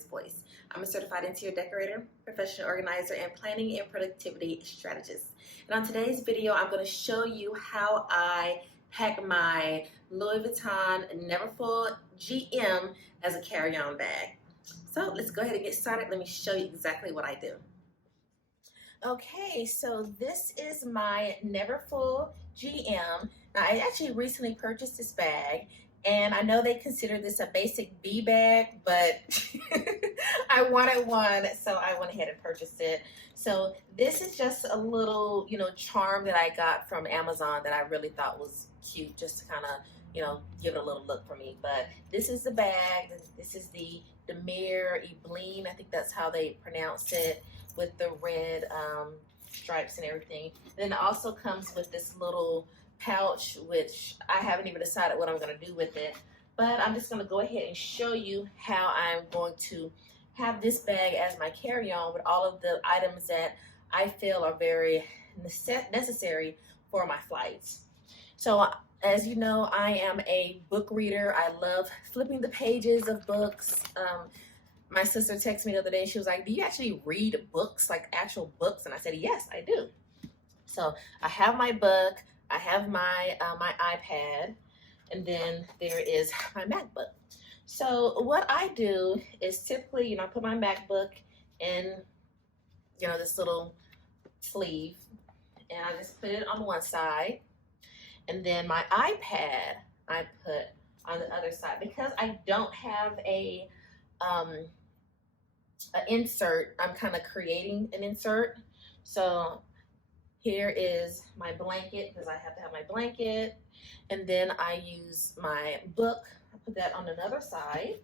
Victoria's Voice. I'm a certified interior decorator, professional organizer, and planning and productivity strategist. And on today's video, I'm going to show you how I pack my Louis Vuitton Neverfull GM as a carry-on bag. So let's go ahead and get started. Let me show you exactly what I do. Okay, so this is my Neverfull GM. Now, I actually recently purchased this bag, and I know they consider this a basic B bag, but I wanted one, so I went ahead and purchased it. So this is just a little, charm that I got from Amazon that I really thought was cute, just to kind of, give it a little look for me. But this is the bag. This is the damier ebene. I think that's how they pronounce it, with the red stripes and everything. Then it also comes with this little pouch, which I haven't even decided what I'm going to do with it, but I'm just going to go ahead and show you how I'm going to have this bag as my carry-on with all of the items that I feel are very necessary for my flights. So as you know, I am a book reader. I love flipping the pages of books. My sister texted me the other day. She was like, do you actually read books, like actual books? And I said, yes, I do. So I have my book, I have my my iPad, and then there is my MacBook. So what I do is typically, I put my MacBook in, this little sleeve, and I just put it on one side, and then my iPad I put on the other side. Because I don't have an insert, I'm kind of creating an insert. So here is my blanket, because I have to have my blanket, and then I use my book. I put that on another side.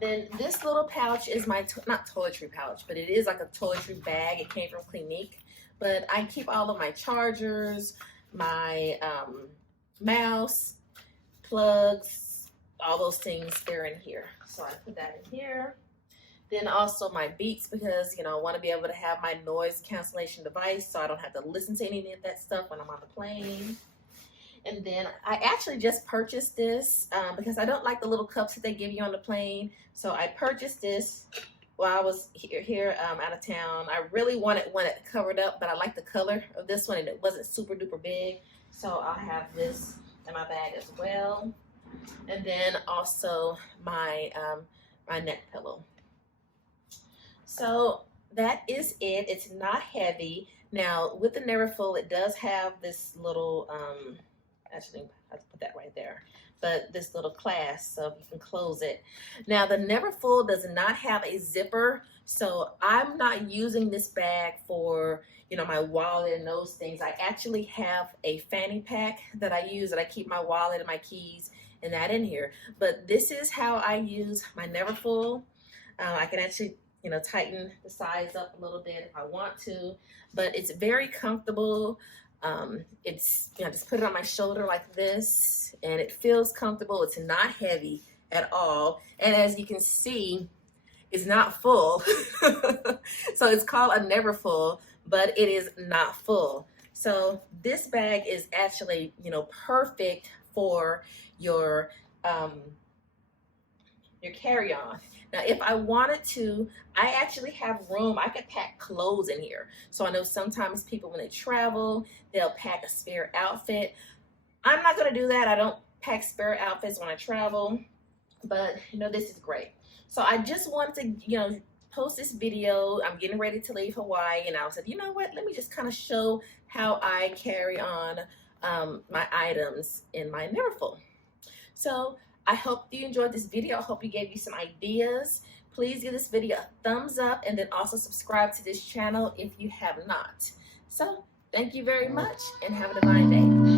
Then this little pouch is my, not toiletry pouch, but it is like a toiletry bag. It came from Clinique, but I keep all of my chargers, my mouse, plugs, all those things, they're in here. So I put that in here. Then also my Beats, because, I want to be able to have my noise cancellation device so I don't have to listen to any of that stuff when I'm on the plane. And then I actually just purchased this because I don't like the little cups that they give you on the plane. So I purchased this while I was here out of town. I really wanted one that covered up, but I like the color of this one, and it wasn't super duper big. So I'll have this in my bag as well. And then also my, my neck pillow. So that is it. It's not heavy. Now with the Neverfull, it does have this little, actually I have to put that right there, but this little clasp, so you can close it. Now the Neverfull does not have a zipper, so I'm not using this bag for, my wallet and those things. I actually have a fanny pack that I use, that I keep my wallet and my keys and that in here. But this is how I use my Neverfull. I can actually tighten the size up a little bit if I want to, but it's very comfortable. It's, just put it on my shoulder like this, and it feels comfortable. It's not heavy at all. And as you can see, it's not full. So it's called a Neverfull, but it is not full. So this bag is actually, perfect for your carry-on. Now, if I wanted to, I actually have room. I could pack clothes in here. So I know sometimes people, when they travel, they'll pack a spare outfit. I'm not going to do that. I don't pack spare outfits when I travel, but this is great. So I just wanted to, post this video. I'm getting ready to leave Hawaii, and I said, let me just kind of show how I carry on my items in my Neverfull. So I hope you enjoyed this video. I hope it gave you some ideas. Please give this video a thumbs up, and then also subscribe to this channel if you have not. So thank you very much, and have a divine day.